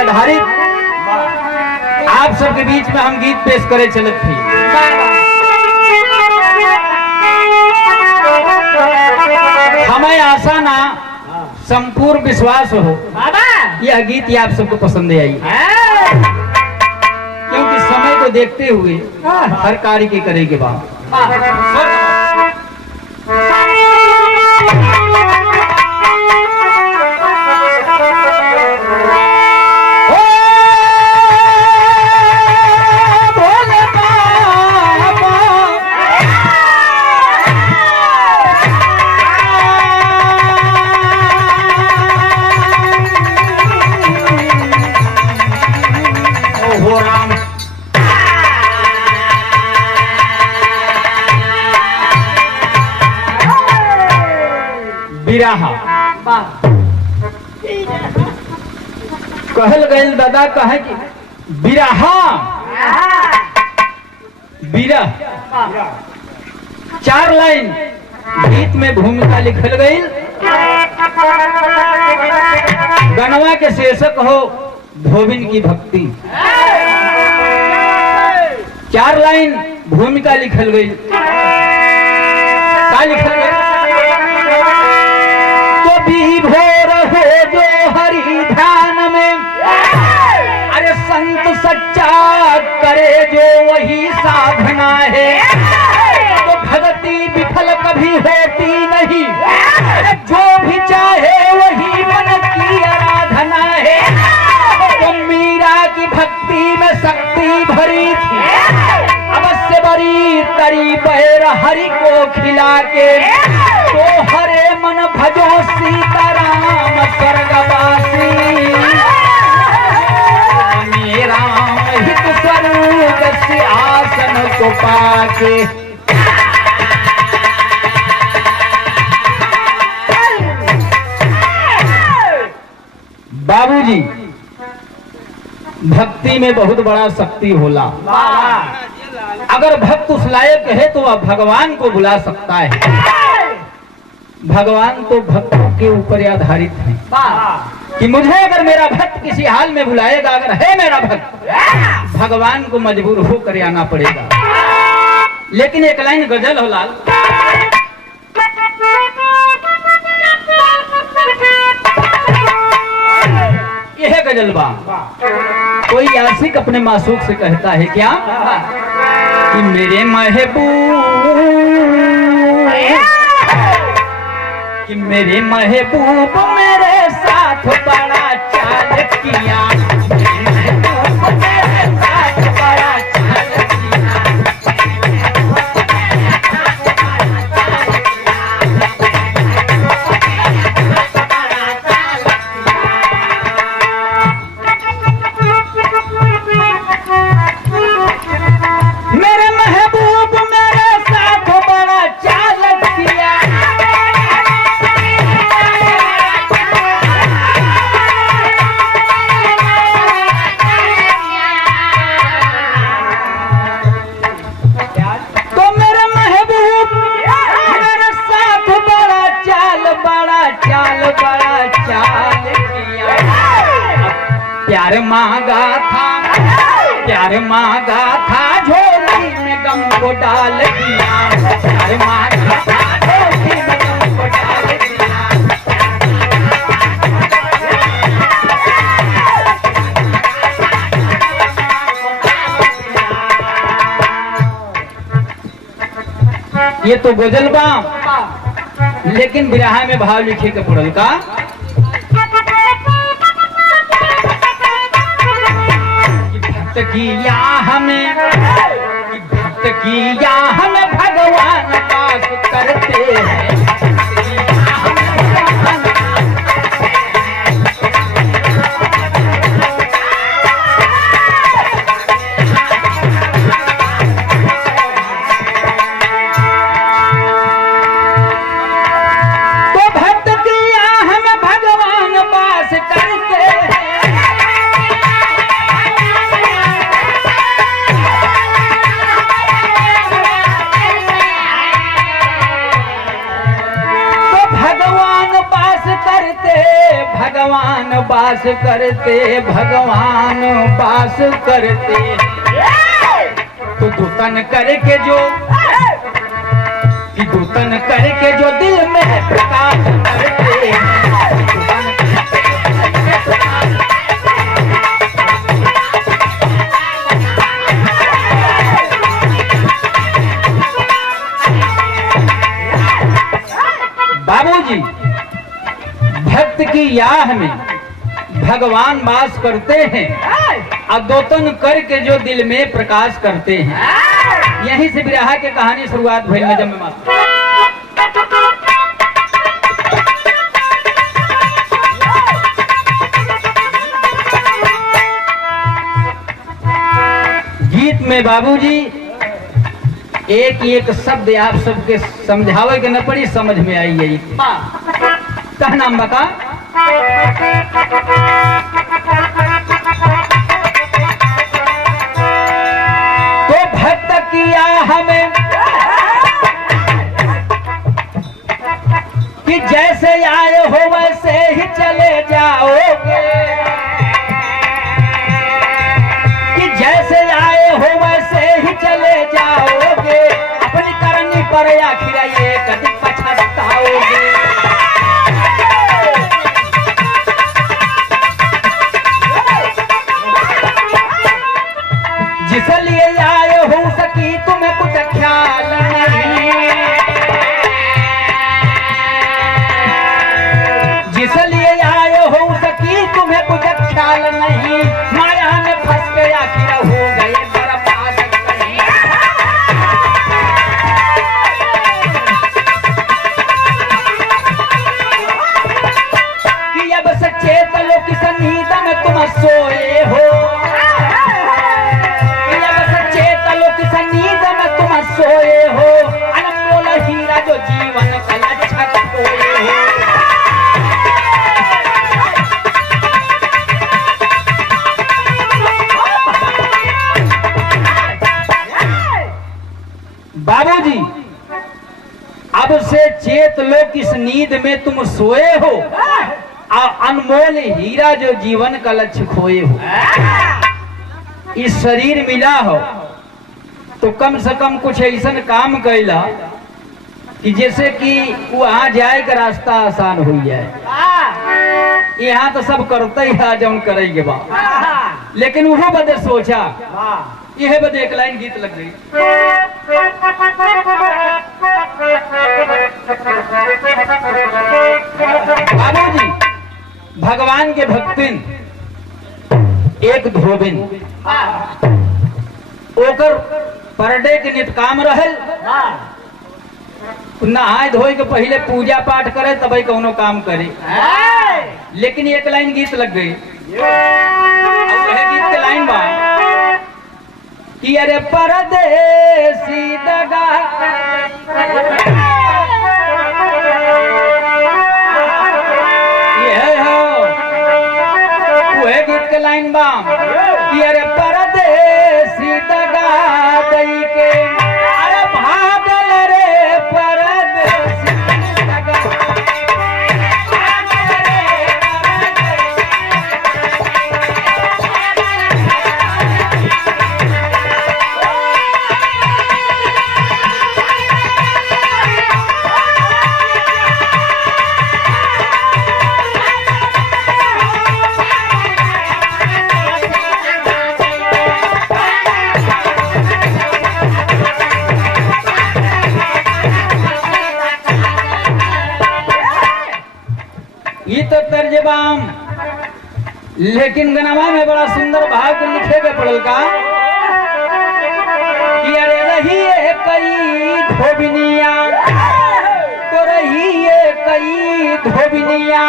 आधारित आप सबके बीच में हम गीत पेश करे चलत थे। हमें आशा ना संपूर्ण विश्वास हो यह गीत आप सबको पसंद आई, क्योंकि समय को देखते हुए हर कार्य के करे के बाद बिरहा कहल गए दादा कहे कि बिरहा बिरह 4 लाइन गीत में भूमिका लिखल गई। गनवा के शीर्षक हो धोबिन की भक्ति। 4 लाइन भूमिका लिखल गई। क्या लिखल गई? भोर हो जो हरि ध्यान में, अरे संत सच्चा करे जो वही साधना है। तो भक्ति विफल कभी होती नहीं, जो भी चाहे वही मन की आराधना है। तो मीरा की भक्ति में शक्ति भरी थी, अवश्य बड़ी तरी पैर हरि को खिला के। तो हरे मन भजो सीताराम स्वर्गवासी, मेरा हित स्वरूप से आसन को पाके। बाबूजी भक्ति में बहुत बड़ा शक्ति होला। अगर भक्त उस लायक है तो वह भगवान को बुला सकता है। भगवान तो भक्तों के ऊपर आधारित है कि मुझे अगर मेरा भक्त किसी हाल में बुलाएगा, अगर है मेरा भक्त, भगवान को मजबूर होकर आना पड़ेगा। लेकिन एक लाइन गजल हो लाल, यह गजल बा। कोई आशिक अपने मासूक से कहता है क्या कि मेरे महबूब, कि मेरे महबूब मेरे साथ बड़ा चाल किया, मेरे महबूब मेरे साथ बड़ा चाल किया। मेरे महबूब मेरे साथ बड़ा चाल किया, प्यार मांगा था, प्यार मांगा था, झोली में गम को डाल दिया। प्यार मांगा था, झोली में गम को डाल दिया। ये तो गजल बा, लेकिन बिरहा में भाव लिखे के पड़ल का किया हमें, भक्त किया हमें भगवान पास करते हैं। तो भक्त किया हमें भगवान पास करते हैं। भगवान वास करते, भगवान वास करते। तो दूतन करके जो, कि दूतन करके जो दिल में प्रकाश करते हैं। बाबूजी, भक्त की याह में भगवान वास करते हैं और दोतन करके जो दिल में प्रकाश करते हैं। यहीं से बिरहा के कहानी शुरुआत भइल में जब मास्टर गीत में बाबूजी एक एक शब्द आप सबके समझावे के न पड़ी, समझ में आई यही का नाम बता। तो भक्त किया हमें कि जैसे आए हो वैसे ही चले जाओगे, कि जैसे आए हो वैसे ही चले जाओगे। अपनी करनी पर आखिर ये कभी पछताओगे। जिसलिए आए हो सकी तुम्हें कुछ ख्याल नहीं, जिसलिए आए हो सकी तुम्हें कुछ ख्याल नहीं। माया में फंस के आखिर हो गए बर्बाद कहीं। कि अब सच्चे तलो किस नींद में तुम सोए हो, सोए हो। अनमोल हीरा जो जीवन का लक्ष्य खोए हो। बाबूजी, अब से चेत लो किस नींद में तुम सोए हो और अनमोल हीरा जो जीवन का लक्ष्य खोए हो। इस शरीर मिला हो तो कम से कम कुछ ऐसा काम कैला कि जैसे कि वहां जाए का रास्ता आसान हो जाए। यहाँ तो सब करते ही है जौन करेंगे बा, लेकिन वो बदे सोचा, यह बदे एक लाइन गीत लग गई। बाबूजी, भगवान के भक्तिन एक धोबिन ओकर पर डे के नित काम रहल। नहाय धोए के पहले पूजा पाठ करे तभी कोनो काम करे। लेकिन एक लाइन गीत लग गई। वह गीत के लाइन बा कि अरे परदेसी दगा, ये हो वह गीत के लाइन बा कि अरे परदेसी दगा दई के, अरे भागल रे परदेसी दगा। ये तो तर्जबाम, लेकिन गनवा में बड़ा सुंदर भाव को लिखे के पड़ल का कि अरे रही कई धोबिनिया, तो रही कई धोबिनिया,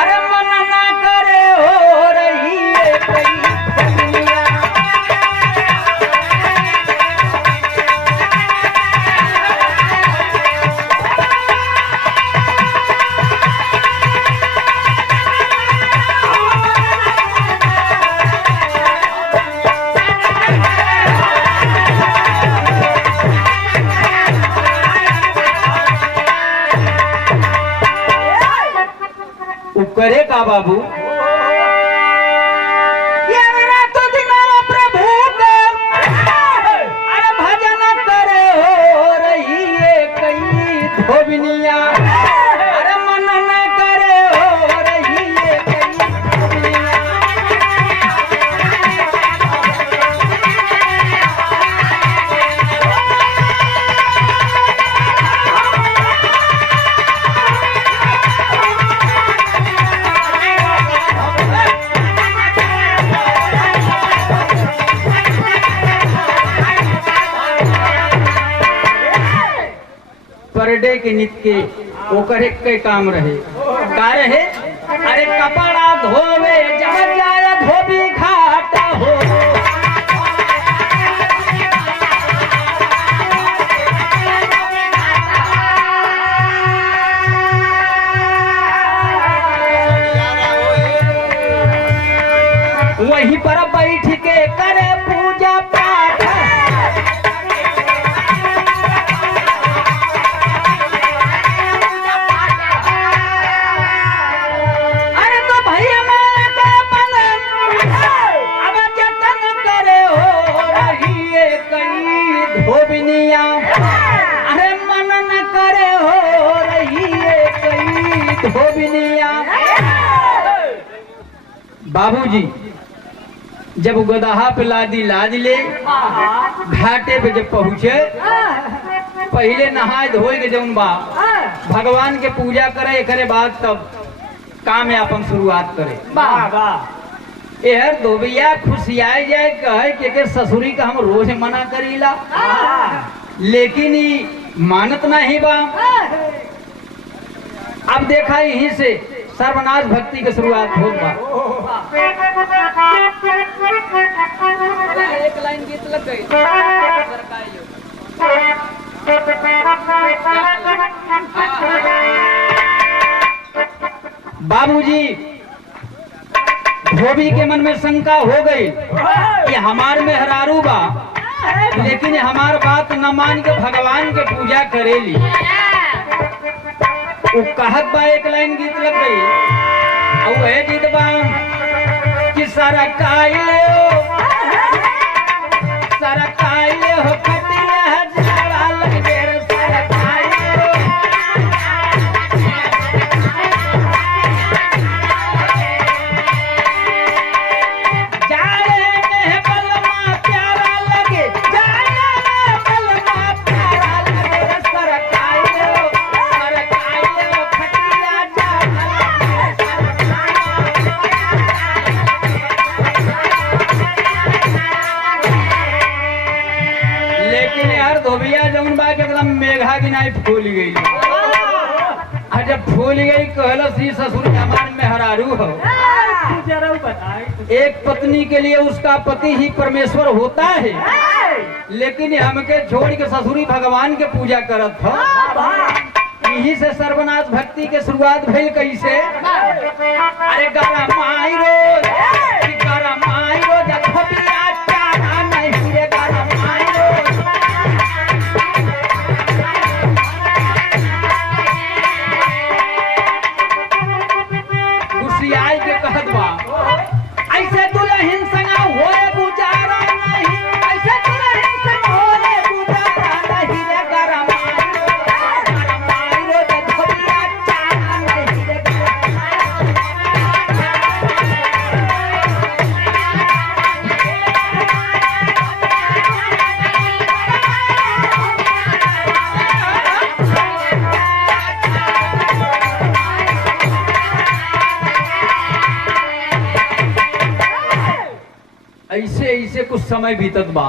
अरे मन ना करे हो रही कई धोबिनिया। करे का बाबू धोबिनिया अरे मन न करे हो रही है पर डे के नित्य के ओकर एक के काम रहे का रहे अरे कपड़ा धोवे जब जाए धोबी घाट हो वहीं पर बैठ के करे पूजा पाठ धोबिनिया अरे मन न करे हो रही है कई धोबिनिया। बाबूजी जब गदहा पे लादी लाद ले घाटे पे जब पहुँचे पहले नहाए धोए के जौन बा भगवान के पूजा करे करे बाद तब काम में अपन शुरुआत करे। यार धोबिया खुशियाए जाए कहे के ससुरी का हम रोज मना करीला लेकिन ही मानत नहीं बा। अब देखा यहीं से सर्वनाश भक्ति की शुरुआत हो बा। एक लाइन गीत लग गई बाबूजी धोबी के मन में शंका हो गई कि हमार में हरारू बा लेकिन हमार बात न मान के भगवान के पूजा करेली। वो कहत बा एक लाइन गीत लग गई और वह गीत बा कि सारा काइले हो कटिया हजारा लगे रे सारा काइले हो एकदम मेघा गिनाई फूल गई। जब फूल गई कहलो श्री ससुर हमारे में हरारू हो। एक पत्नी के लिए उसका पति ही परमेश्वर होता है लेकिन हमके छोड़ के ससुरी भगवान के पूजा करत हो। यही से सर्वनाश भक्ति के शुरुआत भइल कैसे अरे गरम आई रोज धोबिया चारा नहीं रे गरम आई रोज खुशियाई के कहत बा ऐसे दुल्हन संगा होए गुजारा नहीं ऐसे दुल्हन संग होए गुजारा नहीं रे गरम आई रोज धोबिया चारा नहीं रे ऐसे ऐसे कुछ समय बीतत बा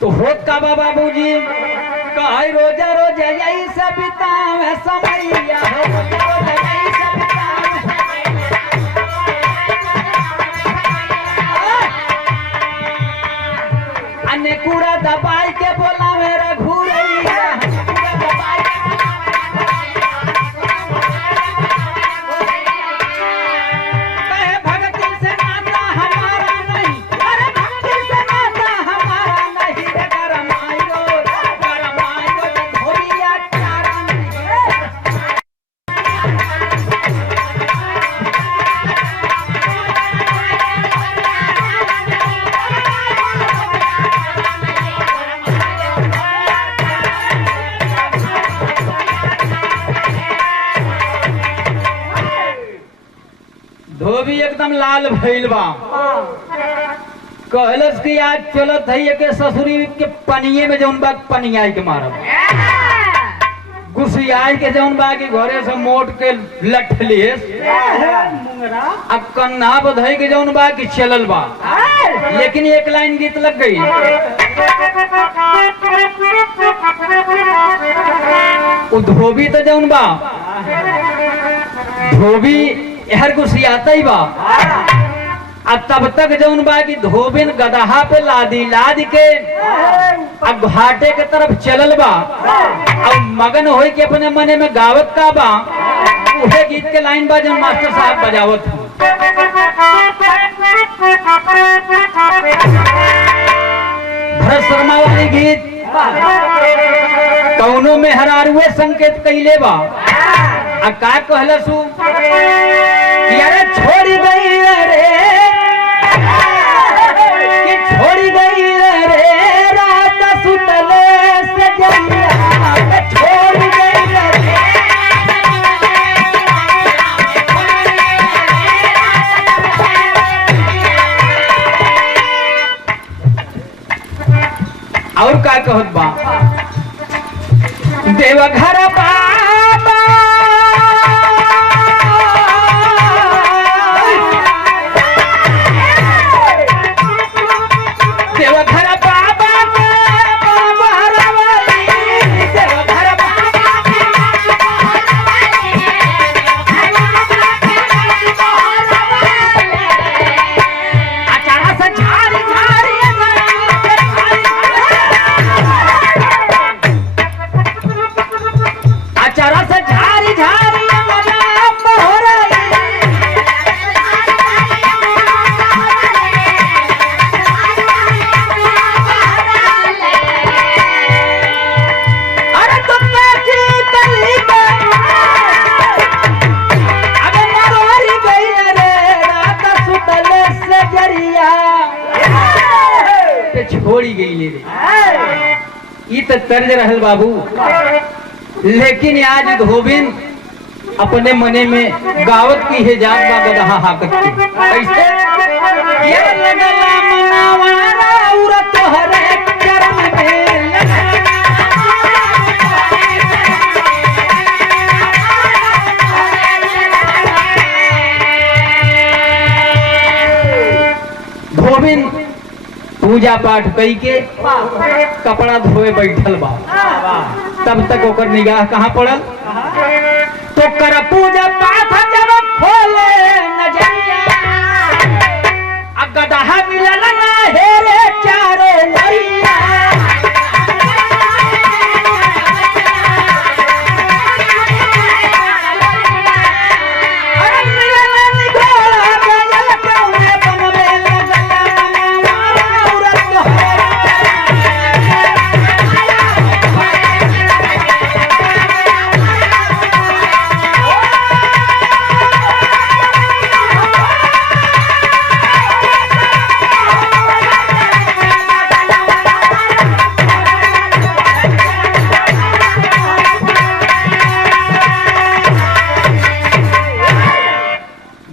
तो होत का बा बाबूजी कहे रोजा रोजा ऐसे बितावे समैया हो रोजा ऐसे बितावे अन्य कूड़ा दबाई के बोलावे रघुरैया धोबी एकदम लाल भइल बा। कहलस कि आज चलत है के ससुरी के पनिये में जौन बा पनियाई के मारब। गुसियाई के जौन बा कि घरे से मोट के लठ लिए अब कन्हा बधाई के जौन बा कि चलल बा। लेकिन एक लाइन गीत लग गई। वो धोबी तो जौन बा धोबी हर गुसियाता ही बा। अब तब तक जौन बा कि धोबिन गदहा पे लाद के अब घाटे के तरफ चलल बा। अब मगन होई के अपने मने में गावत का बा। उहे गीत के लाइन बा जौन मास्टर साहब बजावत हूँ। भरत शर्मा वाली गीत कौनो में हरारुए संकेत कैले बा। आ का कहलसु यारे छोड़ी गई रे कि छोड़ी गई रे रात सुतले से जइया छोड़ी गई रे। और का कहत बा देवघर बाबा छोड़ी गई ले ये तो तर्ज रहल बाबू। लेकिन आज धोबिन अपने मने में गावत की है जात बा गदहा हाकत की। ऐसे ये लगला मनावाना उरा तोहरे चरण में धोबिन पूजा पाठ कई के कपड़ा धोए बैठल बा। तब तक ओकर निगाह कहाँ पड़ल तो कर पूजा पाठ जब खोले नजरिया गदहा मिलल ना हेरे चारो वरिया।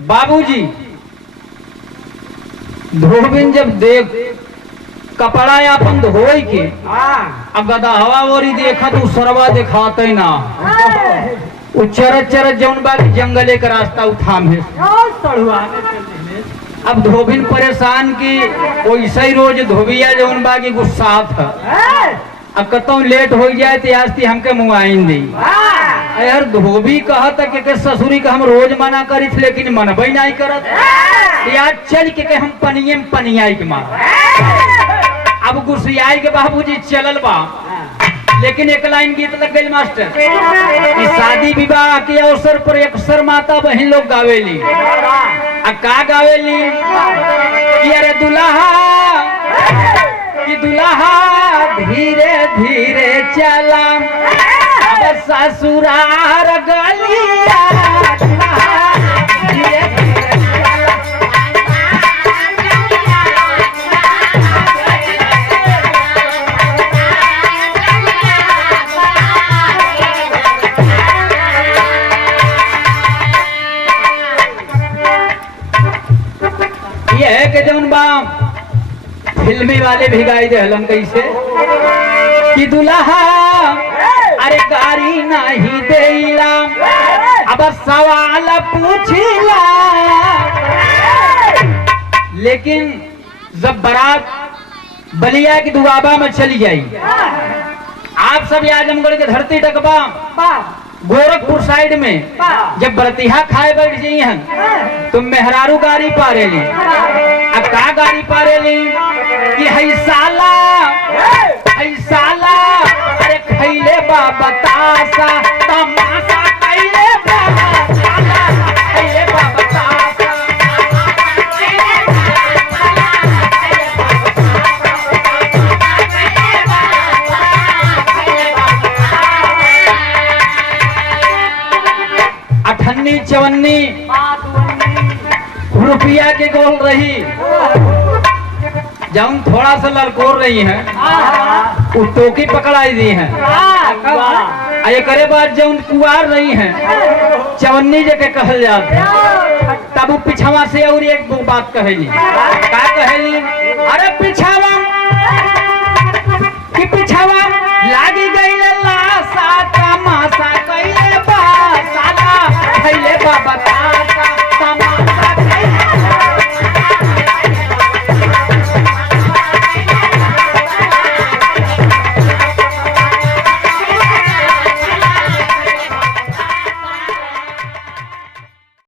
बाबूजी धोबिन जब देख कपड़ा अपन धोई के अब गदहवा ओरी देखा तो सरवा दिखाते ना वो चरत चरत जौन बा जंगले का रास्ता उठाम है। अब धोबिन परेशान की वैसे ही रोज धोबिया जौन बा की गुस्सा था। अब कतौ लेट हो जाए तो आज हमके मुआइन दी यार। धोबी कहता कि ससुरी का हम रोज मना करी थे लेकिन मनबई नहीं करत। यार चल के हम पनिये में पनियाई के मार। अब गुस्सियाई के बाबूजी चलल बा। लेकिन एक लाइन गीत लग गई मास्टर कि शादी विवाह के अवसर पर अक्सर माता बहन लोग गावेली। का गावेली कि अरे दुल्हा धीरे धीरे चला अब ससुरार गलिया धीरे धीरे चला। जौन बा फिल्मी वाले भी गाई दे हलन कैसे कि दुल्हा अरे गाड़ी नहीं देला अब सवाल पूछिला, लेकिन जब बारात बलिया की दुआबा में चली जाई, आप सब आजमगढ़ के धरती टकबा गोरखपुर साइड में जब बरतिहा खाए बैठ जाई हैं तो मेहरारू गाड़ी पारेली। अब का गाड़ी पारेली कि है साला अरे खैले बा बतासा तमाशा खैले बा साला खैले बा बतासा। अठन्नी चवन्नी रुपया के गोल रही, जब थोड़ा सा ललकोर रही है टोकी पकड़ाई दी है। एक बाद जब कुआर रही है चवन्नी जके कहल जाते तब वो पिछवा से और एक दो बात कहेली। का कहेली? अरे पिछवा कि पिछवा लागी गई लासा तमाशा